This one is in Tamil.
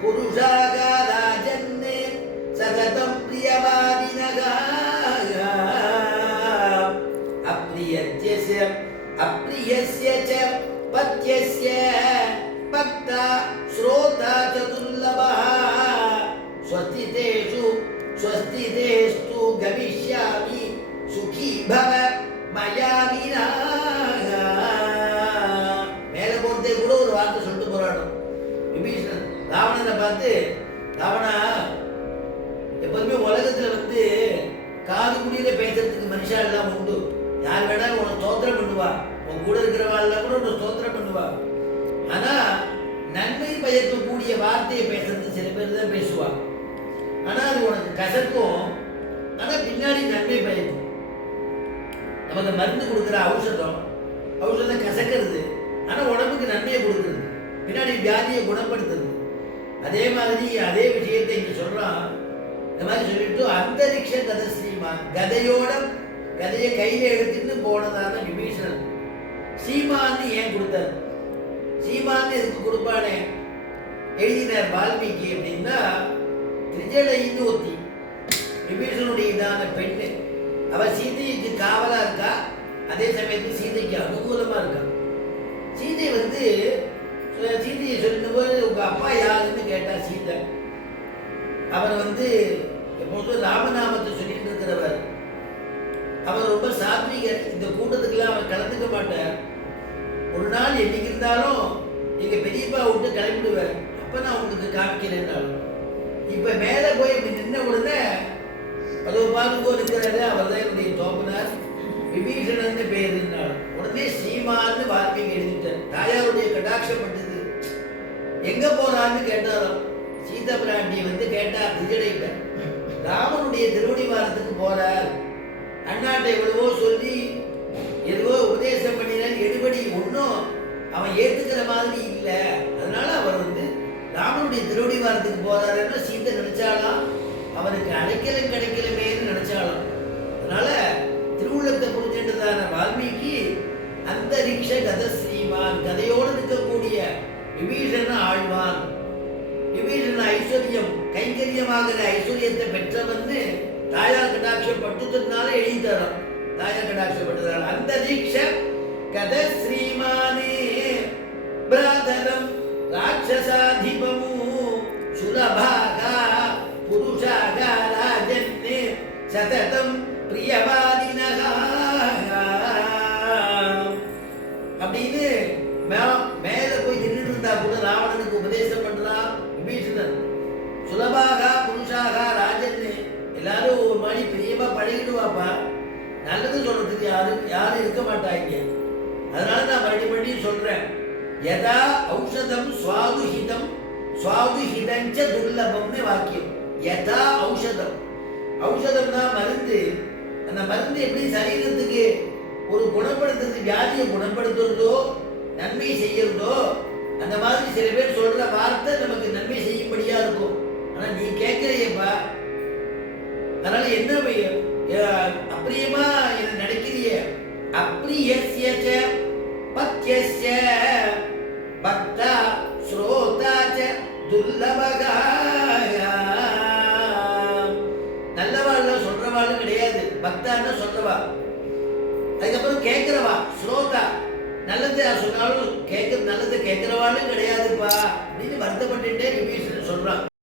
पुरुषाकाराजन्मे अप्रियस्य च पत्यस्य भक्ता श्रोता च ராவணனை பார்த்து ராவணா எப்போதுமே உலகத்துல வந்து காது குடியில பேசுறதுக்கு மனுஷா எல்லாம் உண்டு. யார் வேணாலும் உனக்கு தோத்திரம் பண்ணுவா. உன் கூட இருக்கிறவா எல்லாம் கூட உனக்கு தோத்திரம் பண்ணுவா. ஆனா நன்மை பயக்கக்கூடிய வார்த்தையை பேசுறது சில பேர் தான் பேசுவா ஆனா அது உனக்கு கசக்கும். ஆனா பின்னாடி நன்மை பயக்கும். நமக்கு மருந்து கொடுக்குற ஔஷதம். ஔஷதம் கசக்கிறது. ஆனா உடம்புக்கு நன்மையை கொடுக்குறது. பின்னாடி வியாதியை குணப்படுத்துறது. அதே மாதிரி அதே விஷயத்தை இங்க சொல்றான். இந்த மாதிரி சொல்லிட்டு அந்தரிக்ஷ கதஸ்ரீமா கதையோட கதையை கையில எடுத்துட்டு போனதான விபீஷணன். சீமான்னு ஏன் கொடுத்தார்? சீமான்னு எதுக்கு கொடுப்பானே? எழுதினார் வால்மீகி அப்படின்னா திரிஜடைன்னு ஒத்தி விபீஷனுடைய இதான பெண்ணு. அவ சீதைக்கு காவலா இருக்கா? அதே சமயத்தில் சீதைக்கு அனுகூலமா இருக்கா? சீதை வந்து சீதையை சொல்லும்போது உங்க அப்பா யாருன்னு கேட்டா சீதை. அவர் வந்து எப்போதும் ராமநாமத்தை சொல்லிட்டு இருக்கிறவர். அவர் ரொம்ப சாத்வீகர். இந்த கூட்டத்துக்கெல்லாம் அவர் கலந்துக்க மாட்டார். ஒரு நாள் என்னைக்கு இருந்தாலும் எங்க பெரியப்பா விட்டு கிளம்பிடுவார் அப்ப நான் உங்களுக்கு காமிக்கிறேன்னாலும். இப்ப மேல போய் இப்படி நின்ன உடனே அதோ பாருங்கோ இருக்கிறாரு. அவர் தான் என்னுடைய தோப்பனார். விபீஷணன் பேருன்னாலும் உடனே சீமான்னு வார்த்தைக்கு எழுதிட்டார் தாயாருடைய கடாட்சம் பட்டது. எங்க போறான்னு கேட்டாராம். சீதா பிராட்டி வந்து கேட்டா திஜடைட்ட ராமனுடைய திருவடிவாரத்துக்கு போறார். அண்ணாட்ட எவ்வளவோ சொல்லி எதுவோ உபதேசம் பண்ணினால் எடுபடி ஒன்றும் அவன் ஏத்துக்கிற மாதிரி இல்லை. அதனால அவர் வந்து ராமனுடைய திருவடிவாரத்துக்கு போறாருன்னு சீதை நினைச்சாலாம். அவருக்கு அடைக்கலம் கிடைக்கலமேன்னு நினைச்சாலாம். அதனால திருவுள்ளத்தை புரிஞ்சின்றதான வால்மீகி அந்தரிக்ஷ கத ஸ்ரீமான் கதையோடு இருக்கக்கூடிய விபீஷண ஆழ்வான். விபீஷண ஐஸ்வர்யம் கைங்கரியமாகிற ஐஸ்வர்யத்தை பெற்றவன்னு தாயார் கடாட்சம் பட்டுத்தனால எழுதி தரோம் தாயார் கடாட்சம் அந்த தீட்ச பிரியமா நல்லது சொல்றதுக்கு யாரும் யாரும் இருக்க மாட்டாங்க அதனால நான் மறுபடியும் பண்ணி சொல்றேன். எதா ஔஷதம் சுவாதுஹிதம் சுவாதுஹிதஞ்ச துர்லபம்னு வாக்கியம். எதா ஔஷதம். ஔஷதம்னா மருந்து. அந்த மருந்து எப்படி சரீரத்துக்கு ஒரு குணப்படுத்துறது வியாதியை குணப்படுத்துறதோ நன்மை செய்யறதோ அந்த மாதிரி சில பேர் சொல்ற வார்த்தை நமக்கு நன்மை செய்யும்படியா இருக்கும். ஆனா நீ கேட்கறியப்பா அதனால என்ன பையன் அப்பிரியமா என்ன நடிக்கிறியே? அப்பிரியஸ்ய ச பத்யஸ்ய பக்தா ஸ்ரோதா துர்லபகா நல்லவாள் சொல்றவாளும் கிடையாது. பக்தான்னா சொல்றவா. அதுக்கப்புறம் கேட்கிறவா ஸ்ரோதா. நல்லது சொன்னாலும் கேட்கறது நல்லது கேட்கிறவாளும் கிடையாதுப்பா. அப்படின்னு வருத்தப்பட்டுட்டே விபீஷணன் சொல்றான்.